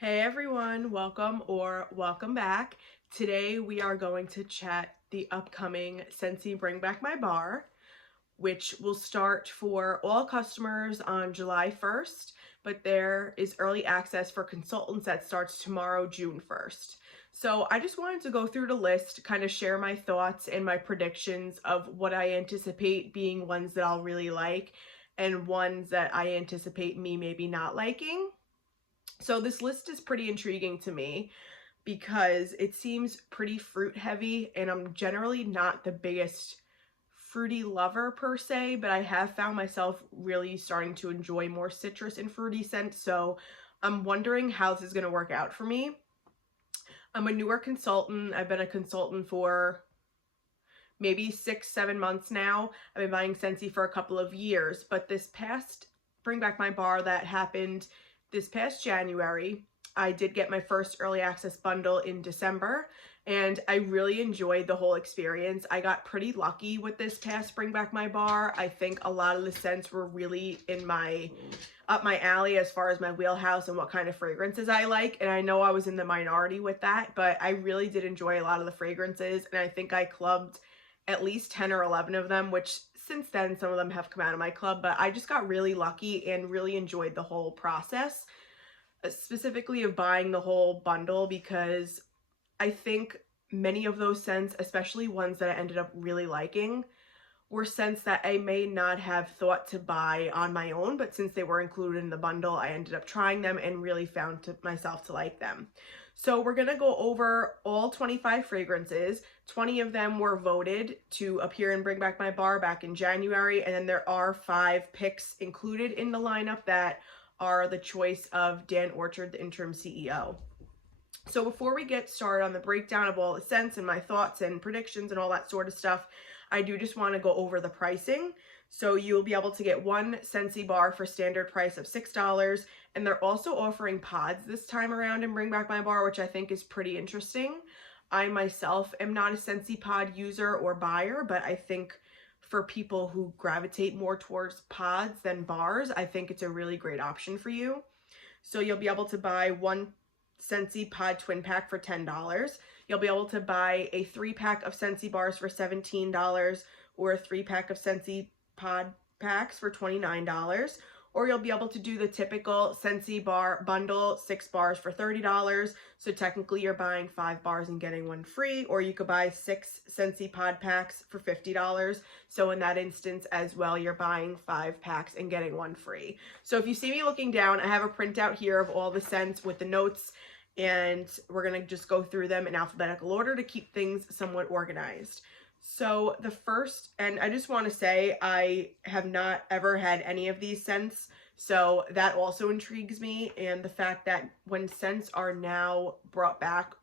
Hey everyone, welcome or welcome back. Today we are going to chat the upcoming Scentsy Bring Back My Bar, which will start for all customers on July 1st, but there is early access for consultants that starts tomorrow, June 1st. So I just wanted to go through the list, kind of share my thoughts and my predictions of what I anticipate being ones that I'll really like and ones that I anticipate me maybe not liking. So this list is pretty intriguing to me because it seems pretty fruit heavy, and I'm generally not the biggest fruity lover per se, but I have found myself really starting to enjoy more citrus and fruity scents. So I'm wondering how this is going to work out for me. I'm a newer consultant. I've been a consultant for maybe 6-7 months now. I've been buying Scentsy for a couple of years, but this past Bring Back My Bar that happened this past January, I did get my first early access bundle in December, and I really enjoyed the whole experience. I got pretty lucky with this past Bring Back My Bar. I think a lot of the scents were really up my alley as far as my wheelhouse and what kind of fragrances I like, and I know I was in the minority with that, but I really did enjoy a lot of the fragrances, and I think I clubbed at least 10 or 11 of them, which since then some of them have come out of my club, but I just got really lucky and really enjoyed the whole process, specifically of buying the whole bundle, because I think many of those scents, especially ones that I ended up really liking, were scents that I may not have thought to buy on my own, but since they were included in the bundle, I ended up trying them and really found myself to like them. So we're gonna go over all 25 fragrances. 20 of them were voted to appear in Bring Back My Bar back in January, and then there are 5 picks included in the lineup that are the choice of Dan Orchard, the interim CEO. So before we get started on the breakdown of all the scents and my thoughts and predictions and all that sort of stuff, I do just want to go over the pricing. So you'll be able to get one Scentsy bar for standard price of $6, and they're also offering pods this time around in Bring Back My Bar, which I think is pretty interesting. I myself am not a Scentsy pod user or buyer, but I think for people who gravitate more towards pods than bars, I think it's a really great option for you. So you'll be able to buy one Scentsy pod twin pack for $10. You'll be able to buy a 3-pack of Scentsy bars for $17, or a 3-pack of Scentsy pod packs for $29. Or you'll be able to do the typical Scentsy bar bundle, 6 bars for $30. So technically you're buying 5 bars and getting one free, or you could buy 6 Scentsy pod packs for $50. So in that instance as well, you're buying 5 packs and getting one free. So if you see me looking down, I have a printout here of all the scents with the notes, and we're gonna just go through them in alphabetical order to keep things somewhat organized. So the first, and I just want to say I have not ever had any of these scents, so that also intrigues me, and the fact that when scents are now brought back,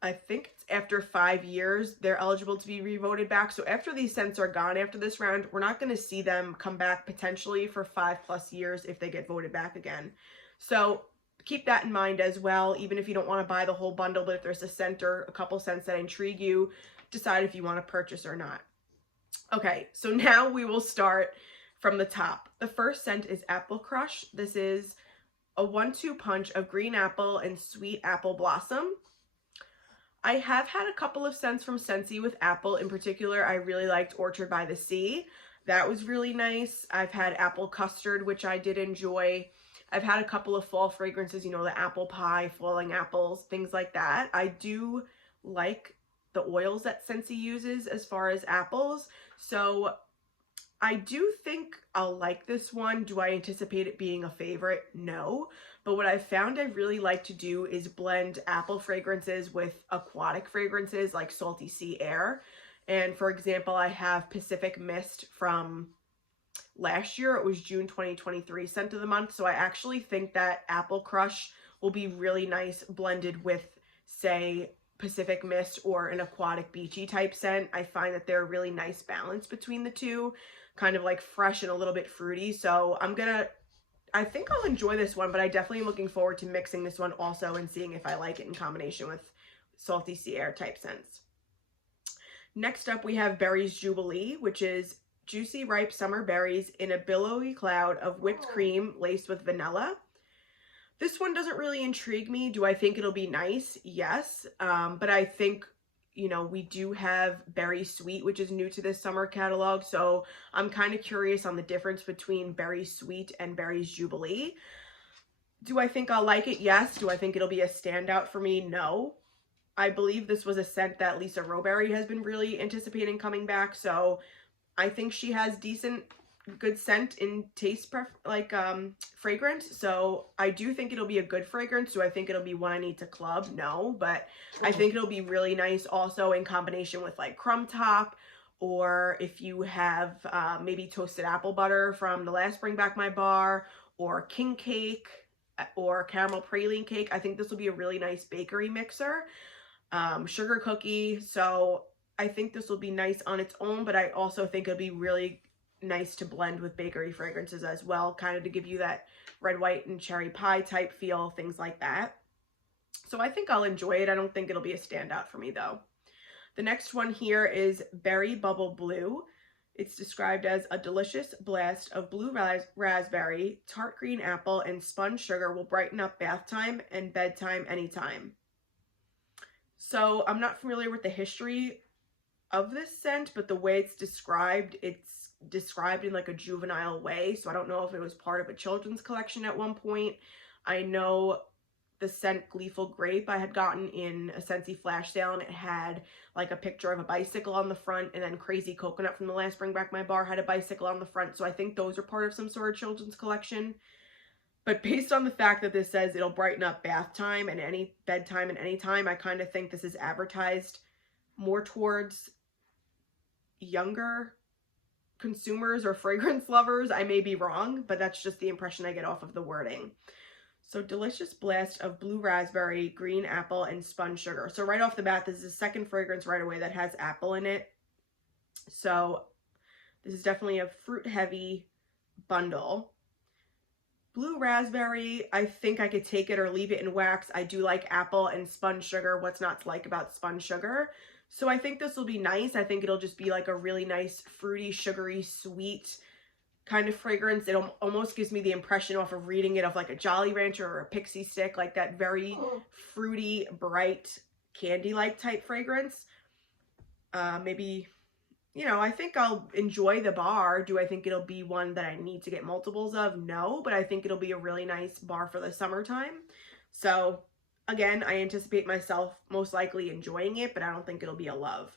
I think it's after 5 years, they're eligible to be revoted back. So after these scents are gone after this round, we're not going to see them come back potentially for 5+ years if they get voted back again. So keep that in mind as well, even if you don't want to buy the whole bundle, but if there's a scent or a couple scents that intrigue you, decide if you want to purchase or not. Okay, so now we will start from the top. The first scent is Apple Crush. This is a 1-2 punch of green apple and sweet apple blossom. I have had a couple of scents from Scentsy with apple. In particular, I really liked Orchard by the Sea. That was really nice. I've had apple custard, which I did enjoy. I've had a couple of fall fragrances, you know, the apple pie, falling apples, things like that. I do like the oils that Scentsy uses as far as apples, so I do think I'll like this one. Do I anticipate it being a favorite? No, but what I've found I really like to do is blend apple fragrances with aquatic fragrances like salty sea air. And for example, I have Pacific Mist from last year. It was June 2023 scent of the month, so I actually think that Apple Crush will be really nice blended with, say, Pacific Mist or an aquatic beachy type scent. I find that they're a really nice balance between the two, kind of like fresh and a little bit fruity. So I think I'll enjoy this one, but I definitely am looking forward to mixing this one also and seeing if I like it in combination with salty sea air type scents. Next up, we have Berries Jubilee, which is juicy ripe summer berries in a billowy cloud of whipped cream laced with vanilla. This one doesn't really intrigue me. Do I think it'll be nice? Yes. But I think, you know, we do have Berry Sweet, which is new to this summer catalog. So I'm kind of curious on the difference between Berry Sweet and Berry's Jubilee. Do I think I'll like it? Yes. Do I think it'll be a standout for me? No. I believe this was a scent that Lisa Roberry has been really anticipating coming back. So I think she has decent, good scent in taste, fragrance. So I do think it'll be a good fragrance. Do I think it'll be one I need to club? No, but I think it'll be really nice also in combination with like Crumb Top, or if you have maybe toasted apple butter from the last Bring Back My Bar, or king cake, or caramel praline cake. I think this will be a really nice bakery mixer. Sugar cookie. So I think this will be nice on its own, but I also think it'll be really nice to blend with bakery fragrances as well, kind of to give you that red, white, and cherry pie type feel, things like that. So I think I'll enjoy it. I don't think it'll be a standout for me though. The next one here is Berry Bubble Blue. It's described as a delicious blast of blue raspberry, tart green apple, and spun sugar will brighten up bath time and bedtime anytime. So I'm not familiar with the history of this scent, but the way it's described in like a juvenile way. So I don't know if it was part of a children's collection at one point. I know the scent Gleeful Grape I had gotten in a Scentsy flash sale, and it had like a picture of a bicycle on the front, and then Crazy Coconut from the last Bring Back My Bar had a bicycle on the front. So I think those are part of some sort of children's collection. But based on the fact that this says it'll brighten up bath time and any bedtime and any time, I kind of think this is advertised more towards younger consumers or fragrance lovers. I may be wrong, but that's just the impression I get off of the wording. So delicious blast of blue raspberry, green apple, and spun sugar. So right off the bat, this is the second fragrance right away that has apple in it. So this is definitely a fruit heavy bundle. Blue raspberry, I think I could take it or leave it in wax. I do like apple and spun sugar. What's not to like about spun sugar? So I think this will be nice. I think it'll just be like a really nice fruity, sugary, sweet kind of fragrance. It almost gives me the impression off of reading it of like a Jolly Rancher or a Pixie Stick, like that very fruity, bright, candy-like type fragrance. Maybe, you know, I think I'll enjoy the bar. Do I think it'll be one that I need to get multiples of? No, but I think it'll be a really nice bar for the summertime. So again, I anticipate myself most likely enjoying it, but I don't think it'll be a love.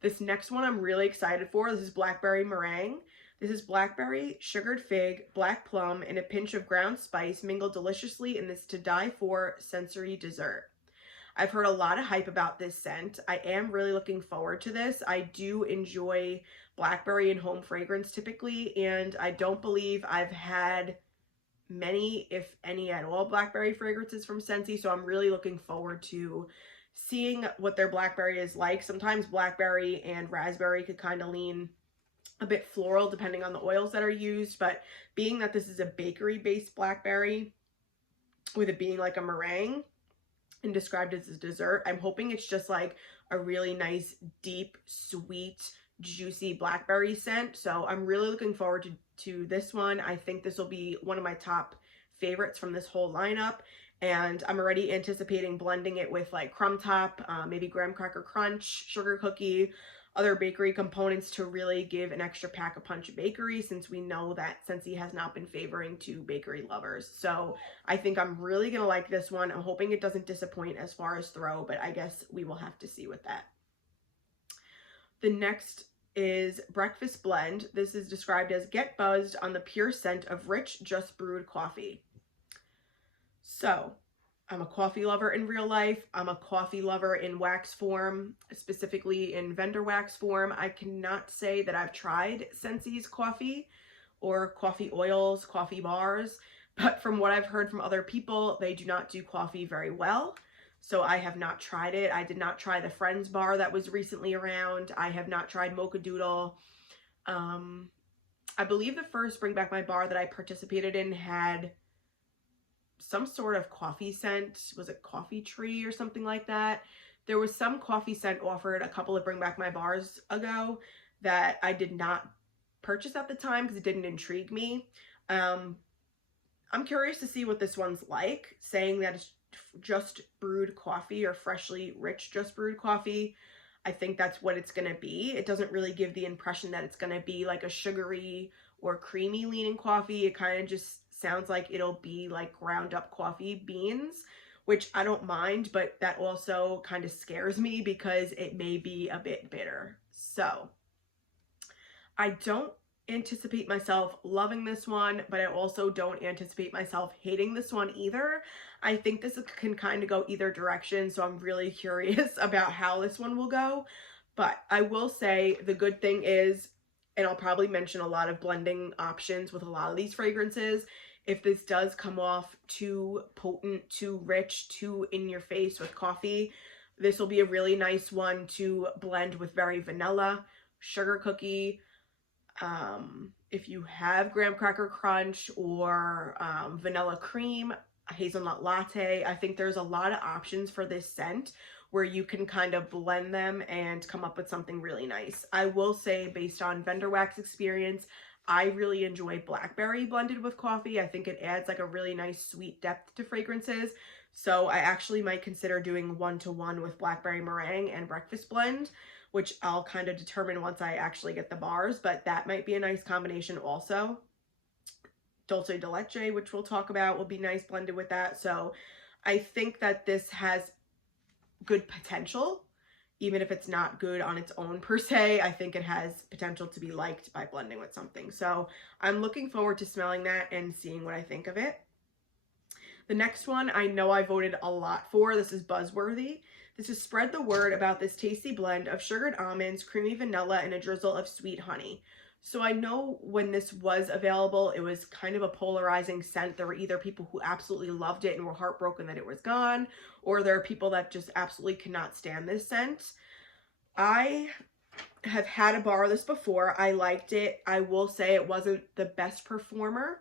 This next one I'm really excited for. This is Blackberry Meringue. This is blackberry, sugared fig, black plum, and a pinch of ground spice mingled deliciously in this to die for sensory dessert. I've heard a lot of hype about this scent. I am really looking forward to this. I do enjoy blackberry and home fragrance typically, and I don't believe I've had many, if any at all, blackberry fragrances from Scentsy, so I'm really looking forward to seeing what their blackberry is like. Sometimes blackberry and raspberry could kind of lean a bit floral depending on the oils that are used, but being that this is a bakery-based blackberry with it being like a meringue and described as a dessert, I'm hoping it's just like a really nice, deep, sweet, juicy blackberry scent. So I'm really looking forward to this one. I think this will be one of my top favorites from this whole lineup, and I'm already anticipating blending it with like Crumb Top, maybe Graham Cracker Crunch, Sugar Cookie, other bakery components to really give an extra pack of punch of bakery, since we know that Scentsy has not been favoring to bakery lovers. So I think I'm really gonna like this one. I'm hoping it doesn't disappoint as far as throw, but I guess we will have to see with that. The next is Breakfast Blend. This is described as get buzzed on the pure scent of rich, just brewed coffee. So I'm a coffee lover in real life. I'm a coffee lover in wax form, specifically in vendor wax form. I cannot say that I've tried Scentsy's coffee or coffee oils, coffee bars, but from what I've heard from other people, they do not do coffee very well. So I have not tried it. I did not try the Friends bar that was recently around. I have not tried Mocha Doodle. I believe the first Bring Back My Bar that I participated in had some sort of coffee scent. Was it Coffee Tree or something like that? There was some coffee scent offered a couple of Bring Back My Bars ago that I did not purchase at the time because it didn't intrigue me. I'm curious to see what this one's like, saying that it's just brewed coffee or freshly rich just brewed coffee. I think that's what it's going to be. It doesn't really give the impression that it's going to be like a sugary or creamy leaning coffee. It kind of just sounds like it'll be like ground up coffee beans, which I don't mind, but that also kind of scares me because it may be a bit bitter. So I don't anticipate myself loving this one, but I also don't anticipate myself hating this one either. I think this can kind of go either direction, so I'm really curious about how this one will go. But I will say the good thing is, and I'll probably mention a lot of blending options with a lot of these fragrances, if this does come off too potent, too rich, too in your face with coffee, this will be a really nice one to blend with very vanilla, sugar cookie. If you have graham cracker crunch or vanilla cream, hazelnut latte, I think there's a lot of options for this scent where you can kind of blend them and come up with something really nice. I will say, based on vendor wax experience, I really enjoy blackberry blended with coffee. I think it adds like a really nice sweet depth to fragrances. So I actually might consider doing 1-to-1 with blackberry meringue and breakfast blend, which I'll kind of determine once I actually get the bars, but that might be a nice combination also. Dulce de leche, which we'll talk about, will be nice blended with that. So I think that this has good potential, even if it's not good on its own per se. I think it has potential to be liked by blending with something. So I'm looking forward to smelling that and seeing what I think of it. The next one I know I voted a lot for. This is Buzzworthy. This is spread the word about this tasty blend of sugared almonds, creamy vanilla, and a drizzle of sweet honey. So I know when this was available, it was kind of a polarizing scent. There were either people who absolutely loved it and were heartbroken that it was gone, or there are people that just absolutely cannot stand this scent. I have had a bar of this before. I liked it. I will say it wasn't the best performer.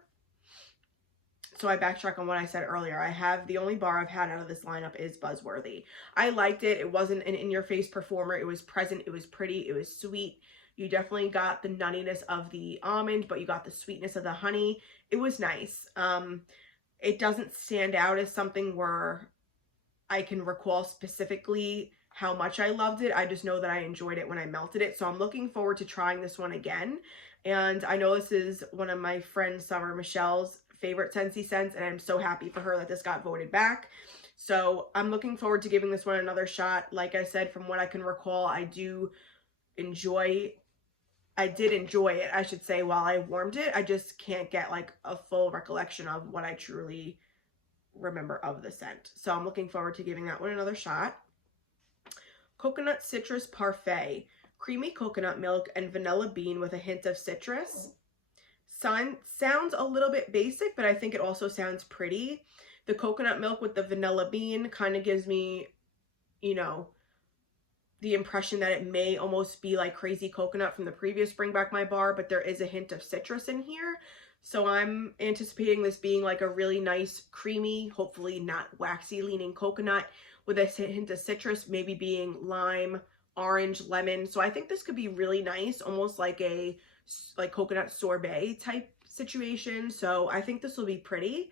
So I backtrack on what I said earlier. The only bar I've had out of this lineup is Buzzworthy. I liked it. It wasn't an in-your-face performer. It was present. It was pretty. It was sweet. You definitely got the nuttiness of the almond, but you got the sweetness of the honey. It was nice. It doesn't stand out as something where I can recall specifically how much I loved it. I just know that I enjoyed it when I melted it. So I'm looking forward to trying this one again. And I know this is one of my friend Summer Michelle's favorite Scentsy scents, and I'm so happy for her that this got voted back. So I'm looking forward to giving this one another shot. Like I said, from what I can recall, I did enjoy it, I should say, while I warmed it. I just can't get like a full recollection of what I truly remember of the scent. So I'm looking forward to giving that one another shot. Coconut Citrus Parfait. Creamy coconut milk and vanilla bean with a hint of citrus. Sounds a little bit basic, but I think it also sounds pretty. The coconut milk with the vanilla bean kind of gives me, you know, the impression that it may almost be like Crazy Coconut from the previous Bring Back My Bar, but there is a hint of citrus in here. So I'm anticipating this being like a really nice, creamy, hopefully not waxy leaning coconut with a hint of citrus, maybe being lime, orange, lemon. So I think this could be really nice, almost like a coconut sorbet type situation. So I think this will be pretty.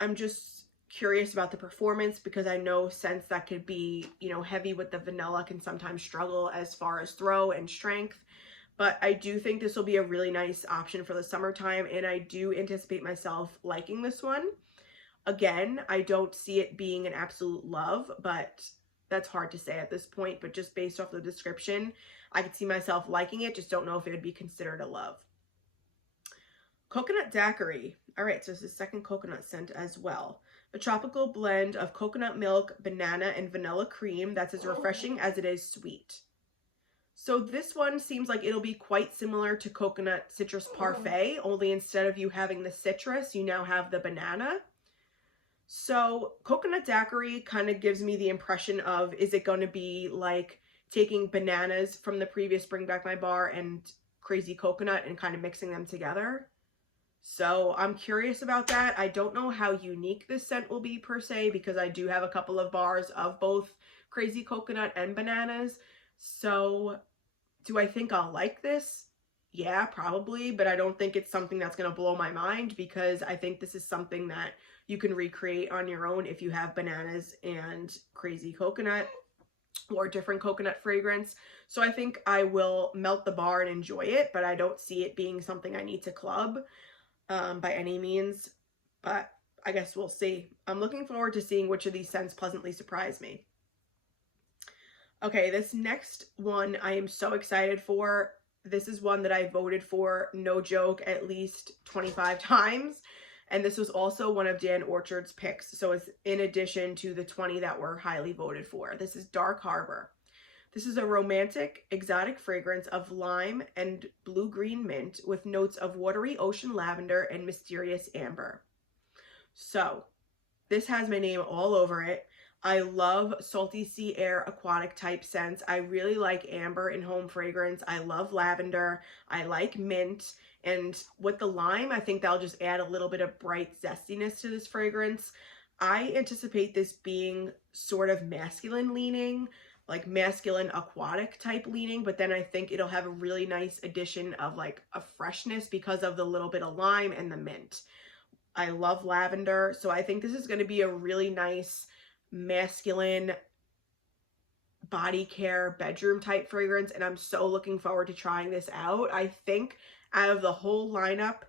I'm just curious about the performance because I know scents that could be, you know, heavy with the vanilla can sometimes struggle as far as throw and strength. But I do think this will be a really nice option for the summertime, and I do anticipate myself liking this one. Again, I don't see it being an absolute love, but that's hard to say at this point. But just based off the description, I could see myself liking it, just don't know if it would be considered a love. Coconut Daiquiri. All right, so it's the second coconut scent as well. A tropical blend of coconut milk, banana, and vanilla cream that's as refreshing as it is sweet. So this one seems like it'll be quite similar to Coconut Citrus Parfait, only instead of you having the citrus, you now have the banana. So Coconut Daiquiri kind of gives me the impression of, is it going to be like taking bananas from the previous Bring Back My Bar and Crazy Coconut and kind of mixing them together? So I'm curious about that. I don't know how unique this scent will be per se, because I do have a couple of bars of both Crazy Coconut and bananas. So do I think I'll like this? Yeah, probably, but I don't think it's something that's going to blow my mind because I think this is something that you can recreate on your own if you have bananas and crazy coconut or different coconut fragrance. So I think I will melt the bar and enjoy it, but I don't see it being something I need to club by any means. But I guess we'll see. I'm looking forward to seeing which of these scents pleasantly surprise me. Okay, this next one I am so excited for. This is one that I voted for, no joke, at least 25 times. And this was also one of Dan Orchard's picks. So it's in addition to the 20 that were highly voted for. This is Dark Harbor. This is a romantic, exotic fragrance of lime and blue-green mint with notes of watery ocean lavender and mysterious amber. So this has my name all over it. I love salty sea air aquatic type scents. I really like amber in home fragrance. I love lavender. I like mint. And with the lime, I think that'll just add a little bit of bright zestiness to this fragrance. I anticipate this being sort of masculine leaning, like masculine aquatic type leaning, but then I think it'll have a really nice addition of like a freshness because of the little bit of lime and the mint. I love lavender, so I think this is going to be a really nice masculine body care bedroom type fragrance, and I'm so looking forward to trying this out. I think out of the whole lineup,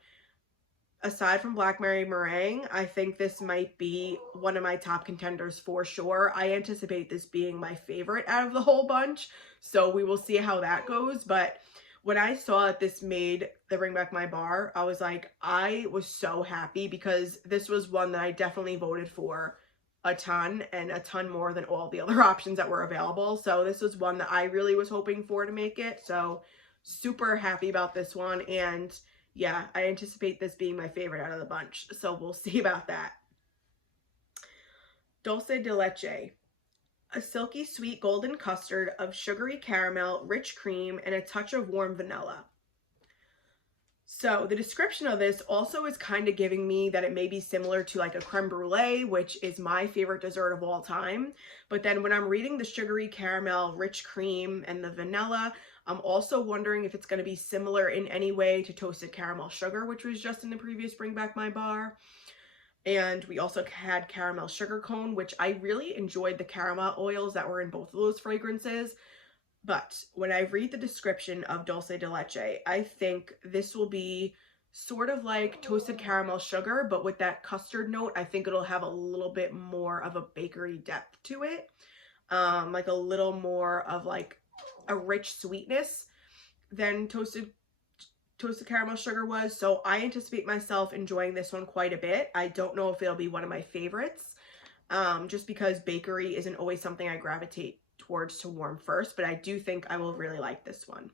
aside from Blackberry Meringue, I think this might be one of my top contenders for sure. I anticipate this being my favorite out of the whole bunch, so we will see how that goes. But when I saw that this made the Bring Back My Bar, I was like, I was so happy because this was one that I definitely voted for a ton, and a ton more than all the other options that were available. So this was one that I really was hoping for to make it. So super happy about this one. And yeah, I anticipate this being my favorite out of the bunch. So we'll see about that. Dulce de Leche. A silky sweet golden custard of sugary caramel, rich cream, and a touch of warm vanilla. So the description of this also is kind of giving me that it may be similar to like a creme brulee, which is my favorite dessert of all time. But then when I'm reading the sugary caramel, rich cream, and the vanilla, I'm also wondering if it's going to be similar in any way to toasted caramel sugar, which was just in the previous Bring Back My Bar. And we also had caramel sugar cone, which I really enjoyed the caramel oils that were in both of those fragrances. But when I read the description of Dulce de Leche, I think this will be sort of like toasted caramel sugar, but with that custard note, I think it'll have a little bit more of a bakery depth to it. Like a little more of like a rich sweetness than toasted caramel sugar was. So I anticipate myself enjoying this one quite a bit. I don't know if it'll be one of my favorites, just because bakery isn't always something I gravitate towards to warm first, but I do think I will really like this one.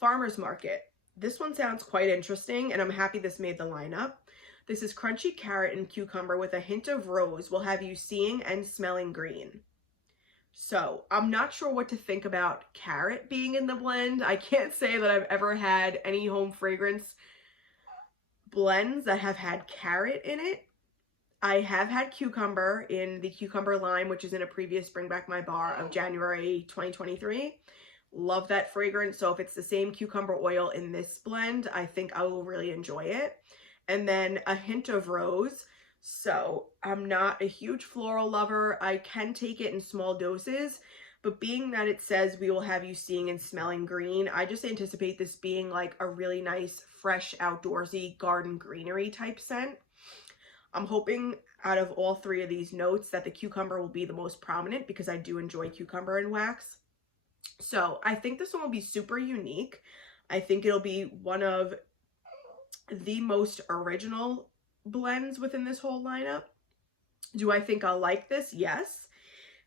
Farmer's Market. This one sounds quite interesting, and I'm happy this made the lineup. This is crunchy carrot and cucumber with a hint of rose. Will have you seeing and smelling green. So I'm not sure what to think about carrot being in the blend. I can't say that I've ever had any home fragrance blends that have had carrot in it. I have had cucumber in the cucumber lime, which is in a previous Bring Back My Bar of January 2023. Love that fragrance. So if it's the same cucumber oil in this blend, I think I will really enjoy it. And then a hint of rose. So I'm not a huge floral lover. I can take it in small doses, but being that it says we will have you seeing and smelling green, I just anticipate this being like a really nice, fresh, outdoorsy garden greenery type scent. I'm hoping out of all three of these notes that the cucumber will be the most prominent because I do enjoy cucumber in wax. So I think this one will be super unique. I think it'll be one of the most original blends within this whole lineup. Do I think I'll like this? Yes.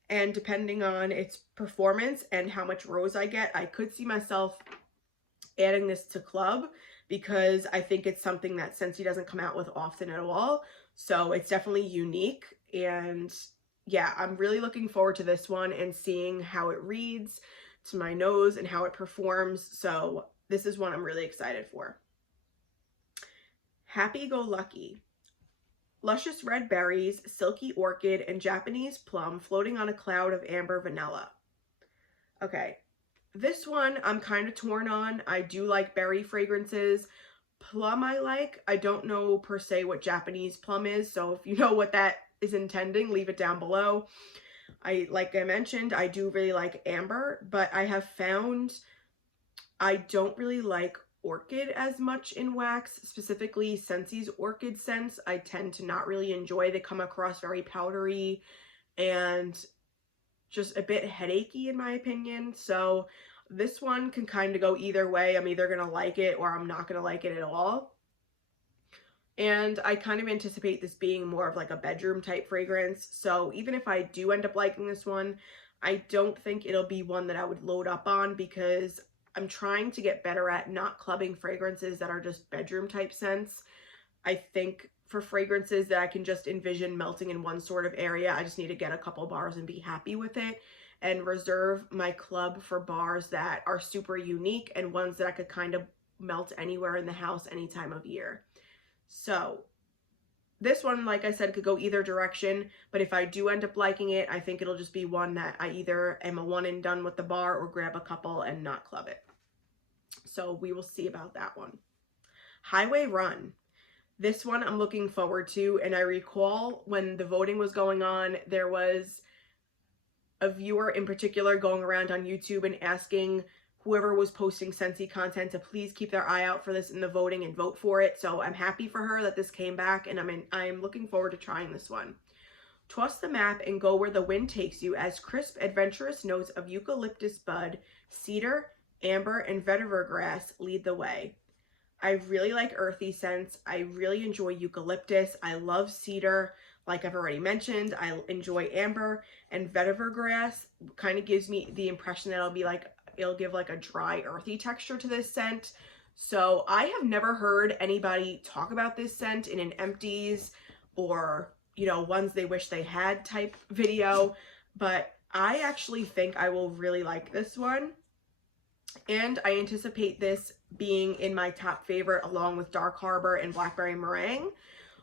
And depending on its performance and how much rose I get, I could see myself adding this to club because I think it's something that Scentsy doesn't come out with often at all. So it's definitely unique, and yeah, I'm really looking forward to this one and seeing how it reads to my nose and how it performs. So this is one I'm really excited for. Happy Go Lucky. Luscious red berries, silky orchid, and Japanese plum floating on a cloud of amber vanilla. Okay, This one I'm kind of torn on. I do like berry fragrances. Plum I like. I don't know per se what Japanese plum is, so if you know what that is intending, leave it down below. Like I mentioned, I do really like amber, but I have found I don't really like orchid as much in wax, specifically Scentsi's orchid scents. I tend to not really enjoy. They come across very powdery and just a bit headachy in my opinion. So this one can kind of go either way. I'm either going to like it or I'm not going to like it at all. And I kind of anticipate this being more of like a bedroom type fragrance. So even if I do end up liking this one, I don't think it'll be one that I would load up on, because I'm trying to get better at not clubbing fragrances that are just bedroom type scents. I think for fragrances that I can just envision melting in one sort of area, I just need to get a couple bars and be happy with it, and reserve my club for bars that are super unique and ones that I could kind of melt anywhere in the house any time of year. So this one, like I said, could go either direction, but if I do end up liking it, I think it'll just be one that I either am a one and done with the bar or grab a couple and not club it. So we will see about that one. Highway Run. This one I'm looking forward to, and I recall when the voting was going on, there was a viewer in particular going around on YouTube and asking whoever was posting Scentsy content to please keep their eye out for this in the voting and vote for it. So I'm happy for her that this came back, and I'm looking forward to trying this one. Toss the map and go where the wind takes you, as crisp, adventurous notes of eucalyptus bud, cedar, amber, and vetiver grass lead the way. I really like earthy scents. I really enjoy eucalyptus. I love cedar. Like I've already mentioned, I enjoy amber, and vetiver grass kind of gives me the impression that it'll give like a dry, earthy texture to this scent. So I have never heard anybody talk about this scent in an empties or, you know, ones they wish they had type video, but I actually think I will really like this one. And I anticipate this being in my top favorite along with Dark Harbor and Blackberry Meringue,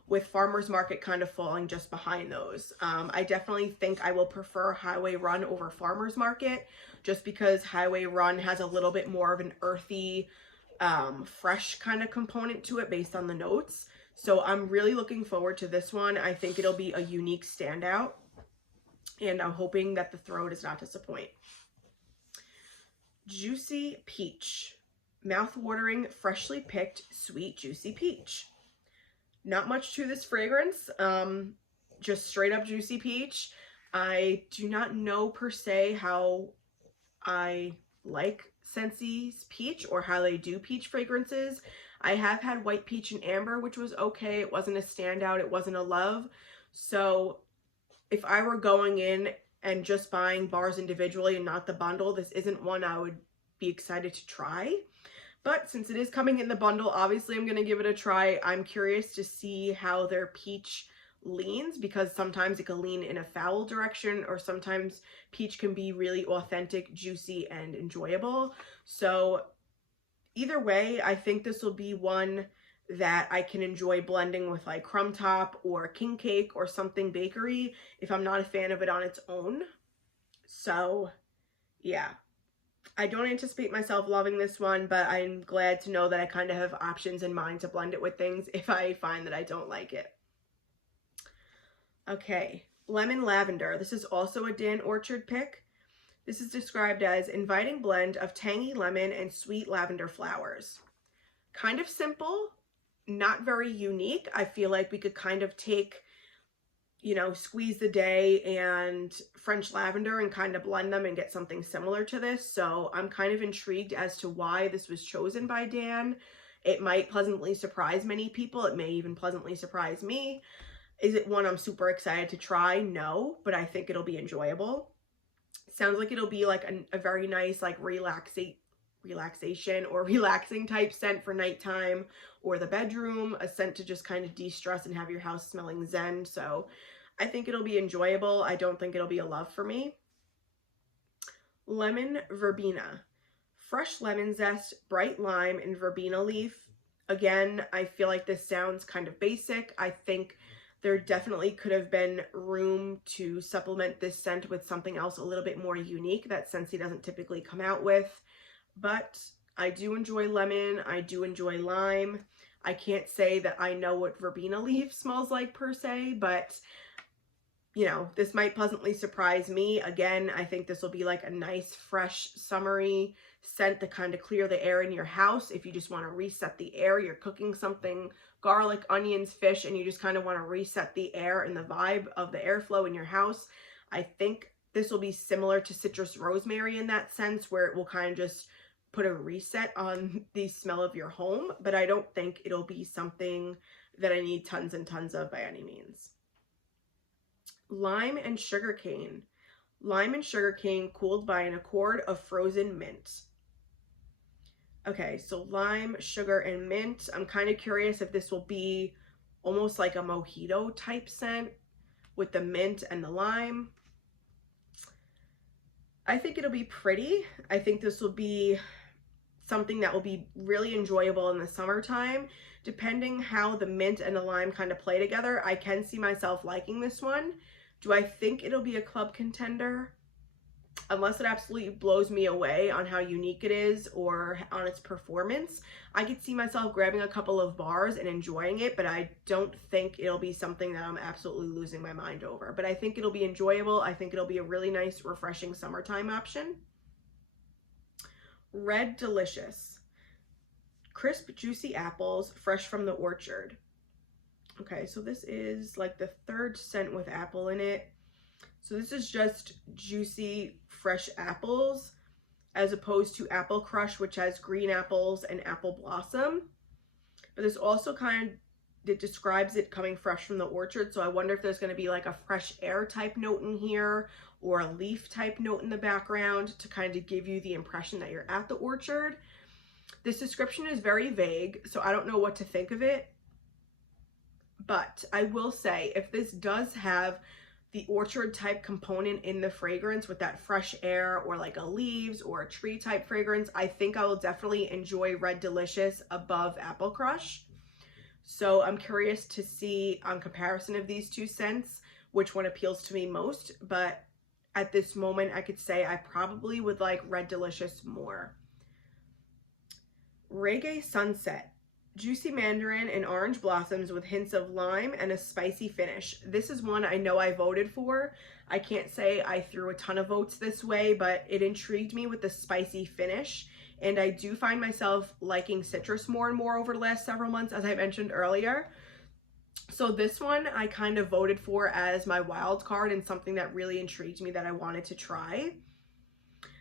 with Farmer's Market kind of falling just behind those. I definitely think I will prefer Highway Run over Farmer's Market, just because Highway Run has a little bit more of an earthy, fresh kind of component to it based on the notes. So I'm really looking forward to this one. I think it'll be a unique standout, and I'm hoping that the throw does not disappoint. Juicy Peach. Mouth-watering, freshly picked, sweet, juicy peach. Not much to this fragrance, just straight up juicy peach. I do not know per se how I like Scentsy's peach or how they do peach fragrances. I have had white peach and amber, which was okay. It wasn't a standout. It wasn't a love. So if I were going in and just buying bars individually and not the bundle, this isn't one I would be excited to try. But since it is coming in the bundle, obviously I'm going to give it a try. I'm curious to see how their peach leans, because sometimes it can lean in a foul direction, or sometimes peach can be really authentic, juicy, and enjoyable. So either way, I think this will be one that I can enjoy blending with like Crumb Top or King Cake or something bakery if I'm not a fan of it on its own. So yeah, I don't anticipate myself loving this one, but I'm glad to know that I kind of have options in mind to blend it with things if I find that I don't like it. Okay, Lemon Lavender. This is also a Dan Orchard pick. This is described as inviting blend of tangy lemon and sweet lavender flowers. Kind of simple, not very unique. I feel like we could kind of take, you know, Squeeze the Day and French Lavender and kind of blend them and get something similar to this. So I'm kind of intrigued as to why this was chosen by Dan. It might pleasantly surprise many people. It may even pleasantly surprise me. Is it one I'm super excited to try? No, but I think it'll be enjoyable. Sounds like it'll be like a very nice like relaxation or relaxing type scent for nighttime or the bedroom, a scent to just kind of de-stress and have your house smelling zen. So I think it'll be enjoyable. I don't think it'll be a love for me. Lemon Verbena. Fresh lemon zest, bright lime, and verbena leaf. Again, I feel like this sounds kind of basic. I think There definitely could have been room to supplement this scent with something else a little bit more unique that Scentsy doesn't typically come out with. But I do enjoy lemon. I do enjoy lime. I can't say that I know what verbena leaf smells like per se, but you know, this might pleasantly surprise me. Again, I think this will be like a nice, fresh, summery scent to kind of clear the air in your house. If you just want to reset the air, you're cooking something, garlic, onions, fish, and you just kind of want to reset the air and the vibe of the airflow in your house. I think this will be similar to citrus rosemary in that sense, where it will kind of just put a reset on the smell of your home, but I don't think it'll be something that I need tons and tons of by any means. Lime and sugarcane. Lime and sugarcane cooled by an accord of frozen mint. Okay, so lime, sugar, and mint. I'm kind of curious if this will be almost like a mojito type scent with the mint and the lime. I think it'll be pretty. I think this will be something that will be really enjoyable in the summertime. Depending how the mint and the lime kind of play together, I can see myself liking this one. Do I think it'll be a club contender? Unless it absolutely blows me away on how unique it is or on its performance, I could see myself grabbing a couple of bars and enjoying it, but I don't think it'll be something that I'm absolutely losing my mind over. But I think it'll be enjoyable. I think it'll be a really nice, refreshing summertime option. Red Delicious. Crisp, juicy apples, fresh from the orchard. Okay, so this is like the third scent with apple in it. So this is just juicy, fresh apples, as opposed to Apple Crush, which has green apples and apple blossom. But this also it describes it coming fresh from the orchard. So I wonder if there's going to be like a fresh air type note in here or a leaf type note in the background to kind of give you the impression that you're at the orchard. This description is very vague, so I don't know what to think of it. But I will say, if this does have the orchard type component in the fragrance with that fresh air or like a leaves or a tree type fragrance, I think I will definitely enjoy Red Delicious above Apple Crush. So I'm curious to see on comparison of these two scents, which one appeals to me most. But at this moment, I could say I probably would like Red Delicious more. Reggae Sunset. Juicy mandarin and orange blossoms with hints of lime and a spicy finish. This is one I know I voted for. I can't say I threw a ton of votes this way, but it intrigued me with the spicy finish. And I do find myself liking citrus more and more over the last several months, as I mentioned earlier. So this one I kind of voted for as my wild card and something that really intrigued me that I wanted to try.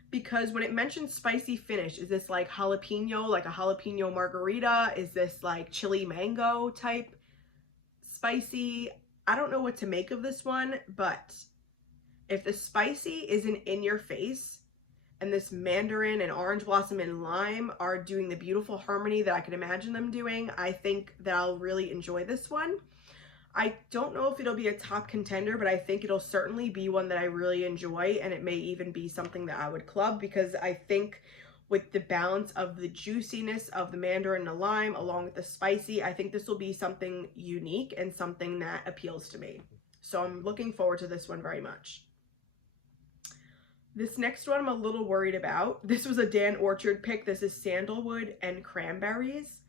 Because when it mentions spicy finish, is this like jalapeno, like a jalapeno margarita? Is this like chili mango type spicy? I don't know what to make of this one, but if the spicy isn't in your face and this mandarin and orange blossom and lime are doing the beautiful harmony that I can imagine them doing, I think that I'll really enjoy this one. I don't know if it'll be a top contender, but I think it'll certainly be one that I really enjoy, and it may even be something that I would club, because I think with the balance of the juiciness of the mandarin and the lime along with the spicy, I think this will be something unique and something that appeals to me. So I'm looking forward to this one very much. This next one I'm a little worried about. This was a Dan Orchard pick. This is Sandalwood and Cranberries.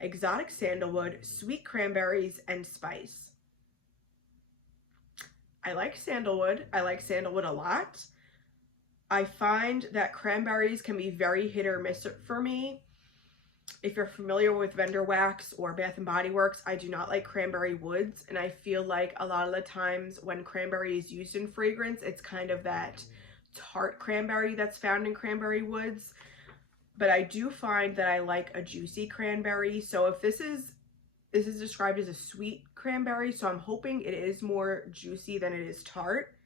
Exotic sandalwood, sweet cranberries, and spice. I like sandalwood. I like sandalwood a lot. I find that cranberries can be very hit or miss for me. If you're familiar with Vendor Wax or Bath & Body Works, I do not like cranberry woods, and I feel like a lot of the times when cranberry is used in fragrance, it's kind of that tart cranberry that's found in cranberry woods. But I do find that I like a juicy cranberry. So if this is described as a sweet cranberry, so I'm hoping it is more juicy than it is tart.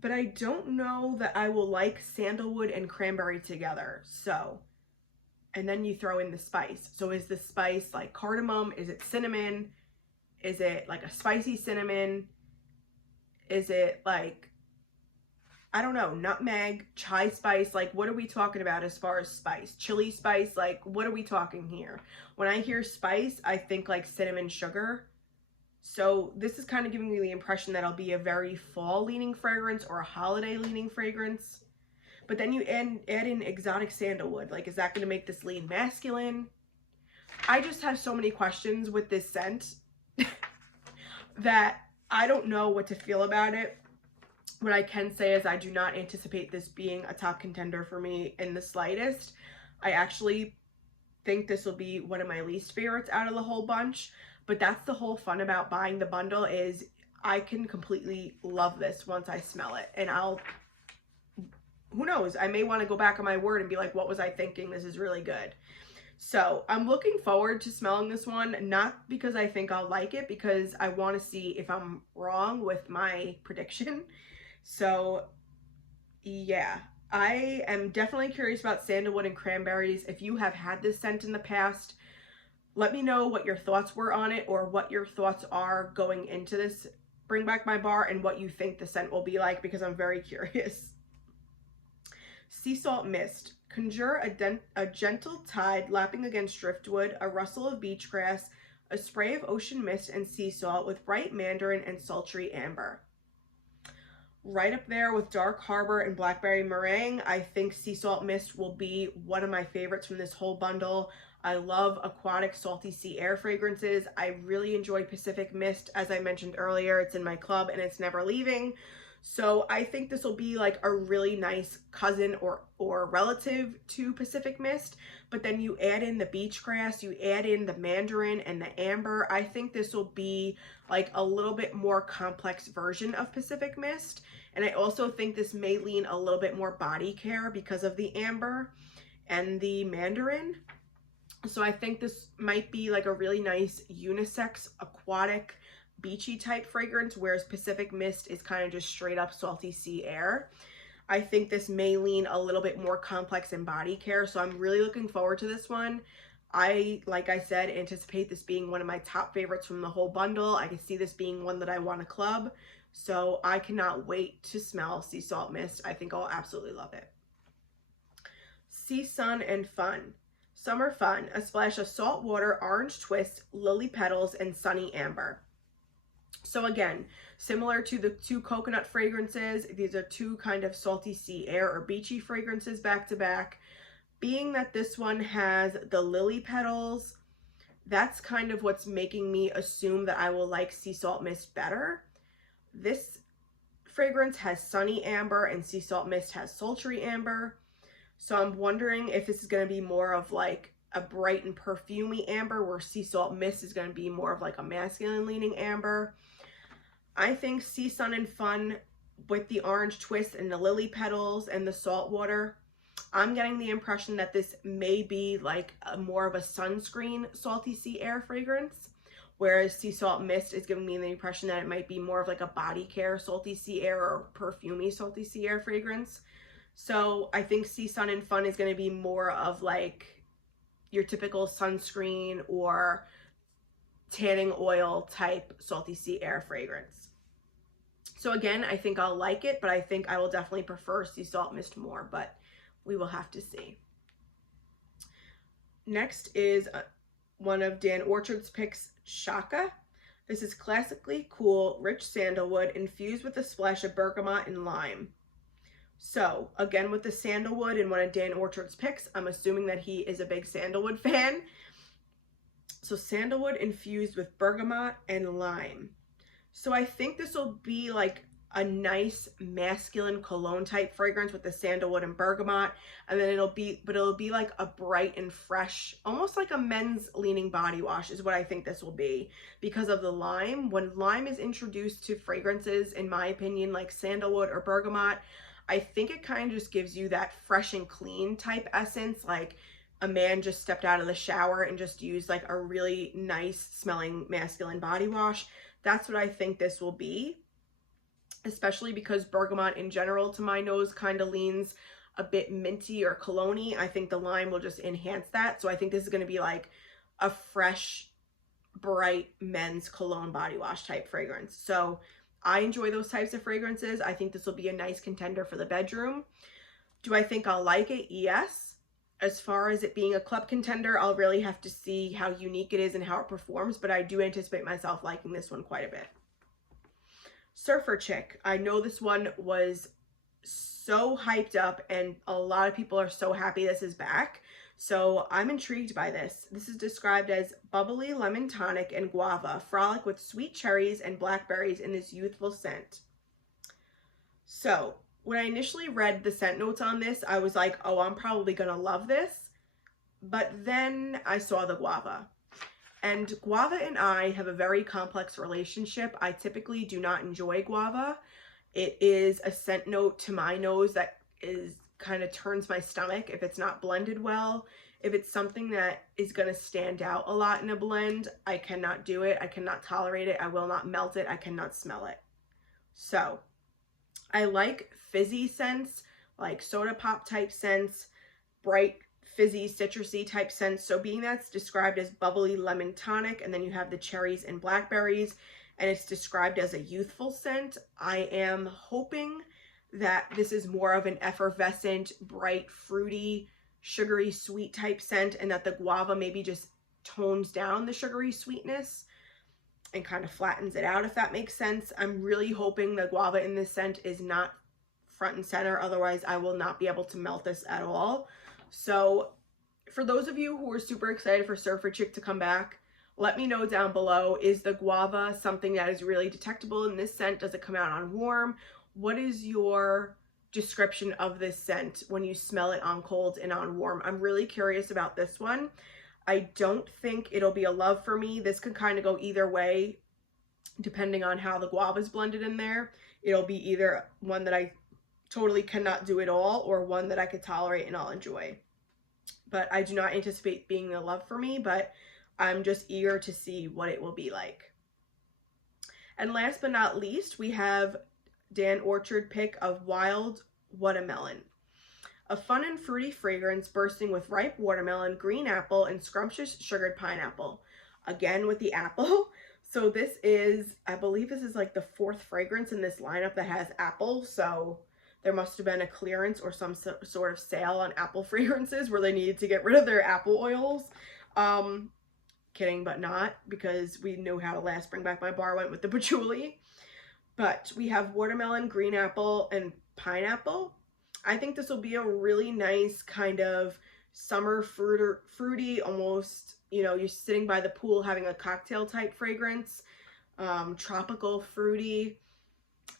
But I don't know that I will like sandalwood and cranberry together. So, and then you throw in the spice. So is the spice like cardamom? Is it cinnamon? Is it like a spicy cinnamon? Is it like, I don't know, nutmeg, chai spice? Like, what are we talking about as far as spice? Chili spice? Like, what are we talking here? When I hear spice, I think like cinnamon sugar. So this is kind of giving me the impression that it'll be a very fall leaning fragrance or a holiday leaning fragrance. But then you add in exotic sandalwood. Like, is that going to make this lean masculine? I just have so many questions with this scent that I don't know what to feel about it. What I can say is I do not anticipate this being a top contender for me in the slightest. I actually think this will be one of my least favorites out of the whole bunch, but that's the whole fun about buying the bundle, is I can completely love this once I smell it, and who knows, I may want to go back on my word and be like, what was I thinking? This is really good. So I'm looking forward to smelling this one, not because I think I'll like it, because I want to see if I'm wrong with my prediction. So yeah, I am definitely curious about sandalwood and cranberries. If you have had this scent in the past, let me know what your thoughts were on it, or what your thoughts are going into this Bring Back My Bar, and what you think the scent will be like, because I'm very curious. Sea Salt Mist. Conjure a gentle tide lapping against driftwood, a rustle of beach grass, a spray of ocean mist and sea salt with bright mandarin and sultry amber. Right up there with Dark Harbor and Blackberry Meringue. I think Sea Salt Mist will be one of my favorites from this whole bundle. I love aquatic salty sea air fragrances. I really enjoy Pacific Mist. As I mentioned earlier, it's in my club and it's never leaving. So I think this will be like a really nice cousin or relative to Pacific Mist. But then you add in the beach grass, you add in the mandarin and the amber. I think this will be like a little bit more complex version of Pacific Mist. And I also think this may lean a little bit more body care because of the amber and the mandarin. So I think this might be like a really nice unisex, aquatic, beachy type fragrance, whereas Pacific Mist is kind of just straight up salty sea air. I think this may lean a little bit more complex in body care, so I'm really looking forward to this one. Like I said, anticipate this being one of my top favorites from the whole bundle. I can see this being one that I want to club, so I cannot wait to smell Sea Salt Mist. I think I'll absolutely love it. Sea Sun and Fun. Summer Fun, a splash of salt water, orange twist, lily petals, and sunny amber. So again, similar to the two coconut fragrances, these are two kind of salty sea air or beachy fragrances back to back. Being that this one has the lily petals, that's kind of what's making me assume that I will like Sea Salt Mist better. This fragrance has sunny amber and Sea Salt Mist has sultry amber. So I'm wondering if this is going to be more of like a bright and perfumey amber, where Sea Salt Mist is going to be more of like a masculine leaning amber. I think Sea Sun and Fun with the orange twist and the lily petals and the salt water, I'm getting the impression that this may be like more of a sunscreen salty sea air fragrance, whereas Sea Salt Mist is giving me the impression that it might be more of like a body care salty sea air or perfumey salty sea air fragrance. So I think Sea Sun and Fun is going to be more of like your typical sunscreen or tanning oil type salty sea air fragrance. So again, I think I'll like it, but I think I will definitely prefer Sea Salt Mist more, but we will have to see. Next is one of Dan Orchard's picks, Shaka. This is classically cool, rich sandalwood infused with a splash of bergamot and lime. So again, with the sandalwood in one of Dan Orchard's picks, I'm assuming that he is a big sandalwood fan. So sandalwood infused with bergamot and lime. So I think this will be like a nice masculine cologne type fragrance with the sandalwood and bergamot, and then it'll be like a bright and fresh, almost like a men's leaning body wash is what I think this will be, because of the lime. When lime is introduced to fragrances, in my opinion, like sandalwood or bergamot, I think it kind of just gives you that fresh and clean type essence, like a man just stepped out of the shower and just used like a really nice smelling masculine body wash. That's what I think this will be, especially because bergamot in general to my nose kind of leans a bit minty or cologne-y. I think the lime will just enhance that. So I think this is going to be like a fresh, bright men's cologne body wash type fragrance. So I enjoy those types of fragrances. I think this will be a nice contender for the bedroom. Do I think I'll like it? Yes. As far as it being a club contender, I'll really have to see how unique it is and how it performs, but I do anticipate myself liking this one quite a bit. Surfer Chick. I know this one was so hyped up and a lot of people are so happy this is back. So I'm intrigued by this. This is described as bubbly lemon tonic and guava, frolic with sweet cherries and blackberries in this youthful scent. So when I initially read the scent notes on this, I was like, oh, I'm probably gonna love this. But then I saw the guava. And guava and I have a very complex relationship. I typically do not enjoy guava. It is a scent note to my nose that is kind of turns my stomach if it's not blended well. If it's something that is going to stand out a lot in a blend, I cannot do it. I cannot tolerate it. I will not melt it. I cannot smell it. So I like fizzy scents, like soda pop type scents, bright fizzy citrusy type scents. So being that's described as bubbly lemon tonic, and then you have the cherries and blackberries, and it's described as a youthful scent, I am hoping that this is more of an effervescent, bright, fruity, sugary sweet type scent, and that the guava maybe just tones down the sugary sweetness and kind of flattens it out, if that makes sense. I'm really hoping the guava in this scent is not front and center, otherwise I will not be able to melt this at all. So for those of you who are super excited for Surfer Chick to come back, let me know down below, is the guava something that is really detectable in this scent? Does it come out on warm? What is your description of this scent when you smell it on cold and on warm? I'm really curious about this one. I don't think it'll be a love for me. This could kind of go either way depending on how the guava is blended in there. It'll be either one that I totally cannot do at all or one that I could tolerate and I'll enjoy. But I do not anticipate being a love for me, but I'm just eager to see what it will be like. And last but not least, we have Dan Orchard pick of Wild Watermelon. A fun and fruity fragrance bursting with ripe watermelon, green apple, and scrumptious sugared pineapple. Again with the apple. So this is, I believe this is like the 4th fragrance in this lineup that has apple. So there must have been a clearance or some sort of sale on apple fragrances where they needed to get rid of their apple oils. Kidding, but not, because we knew how last Bring Back My Bar went with the patchouli. But we have watermelon, green apple, and pineapple. I think this will be a really nice kind of summer fruity, almost, you know, you're sitting by the pool having a cocktail type fragrance, tropical, fruity.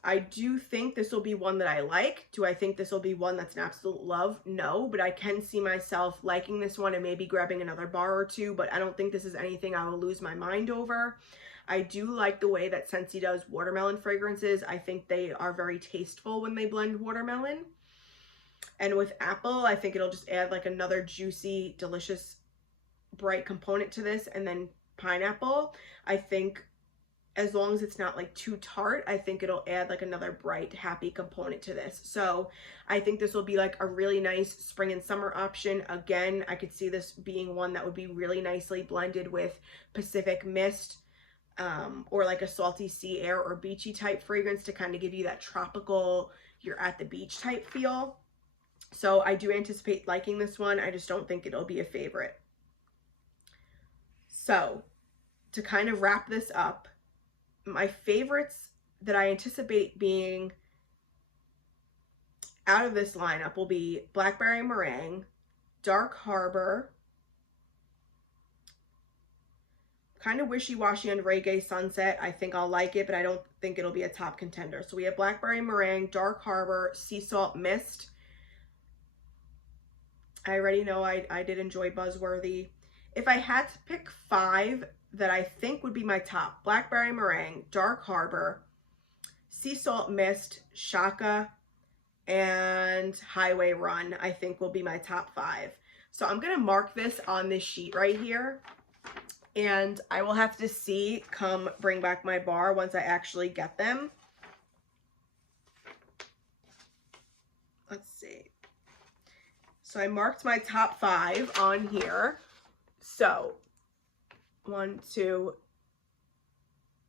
I do think this will be one that I like. Do I think this will be one that's an absolute love? No, but I can see myself liking this one and maybe grabbing another bar or two, but I don't think this is anything I will lose my mind over. I do like the way that Scentsy does watermelon fragrances. I think they are very tasteful when they blend watermelon. And with apple, I think it'll just add like another juicy, delicious, bright component to this. And then pineapple, I think as long as it's not like too tart, I think it'll add like another bright, happy component to this. So I think this will be like a really nice spring and summer option. Again, I could see this being one that would be really nicely blended with Pacific Mist, or like a salty sea air or beachy type fragrance to kind of give you that tropical, you're at the beach type feel. So I do anticipate liking this one. I just don't think it'll be a favorite. So to kind of wrap this up, my favorites that I anticipate being out of this lineup will be Blackberry Meringue, Dark Harbor, kind of wishy-washy on Reggae Sunset. I think I'll like it, but I don't think it'll be a top contender. So we have Blackberry Meringue, Dark Harbor, Sea Salt Mist. I already know I did enjoy Buzzworthy. If I had to pick 5 that I think would be my top, Blackberry Meringue, Dark Harbor, Sea Salt Mist, Shaka, and Highway Run, I think will be my top 5. So I'm going to mark this on this sheet right here. And I will have to see come Bring Back My Bar once I actually get them. Let's see. So I marked my top 5 on here. So 1, 2,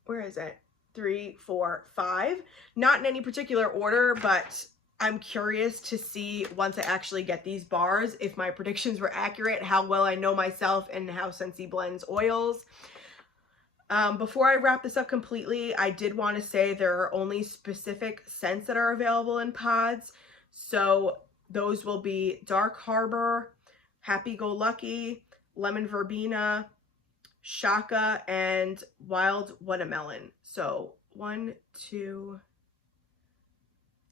where is it? 3, 4, 5. Not in any particular order, but I'm curious to see, once I actually get these bars, if my predictions were accurate, how well I know myself and how Scentsy blends oils. Before I wrap this up completely, I did want to say there are only specific scents that are available in pods. So those will be Dark Harbor, Happy Go Lucky, Lemon Verbena, Shaka, and Wild Watermelon. So 1, 2,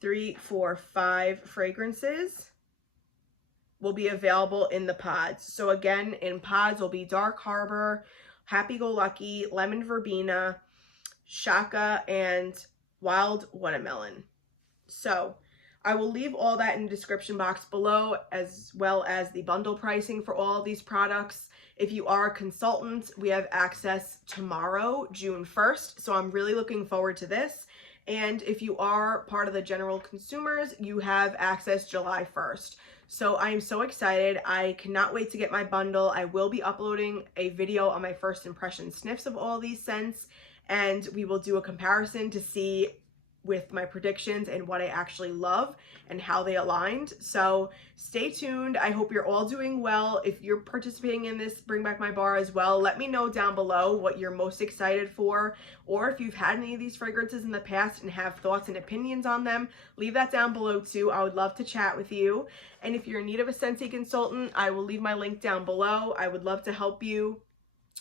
3, 4, 5 fragrances will be available in the pods. So again, in pods will be Dark Harbor, Happy Go Lucky, Lemon Verbena, Shaka, and Wild Watermelon. So I will leave all that in the description box below, as well as the bundle pricing for all of these products. If you are a consultant, we have access tomorrow, June 1st. So I'm really looking forward to this. And if you are part of the general consumers, you have access July 1st. So I am so excited. I cannot wait to get my bundle. I will be uploading a video on my first impression sniffs of all these scents, and we will do a comparison to see with my predictions and what I actually love and how they aligned. So stay tuned. I hope you're all doing well. If you're participating in this Bring Back My Bar as well, let me know down below what you're most excited for, or if you've had any of these fragrances in the past and have thoughts and opinions on them, leave that down below too. I would love to chat with you. And if you're in need of a Scentsy consultant, I will leave my link down below. I would love to help you.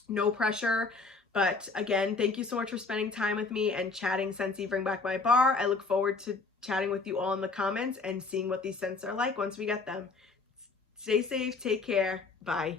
No pressure. But again, thank you so much for spending time with me and chatting Scentsy Bring Back My Bar. I look forward to chatting with you all in the comments and seeing what these scents are like once we get them. Stay safe, take care, bye.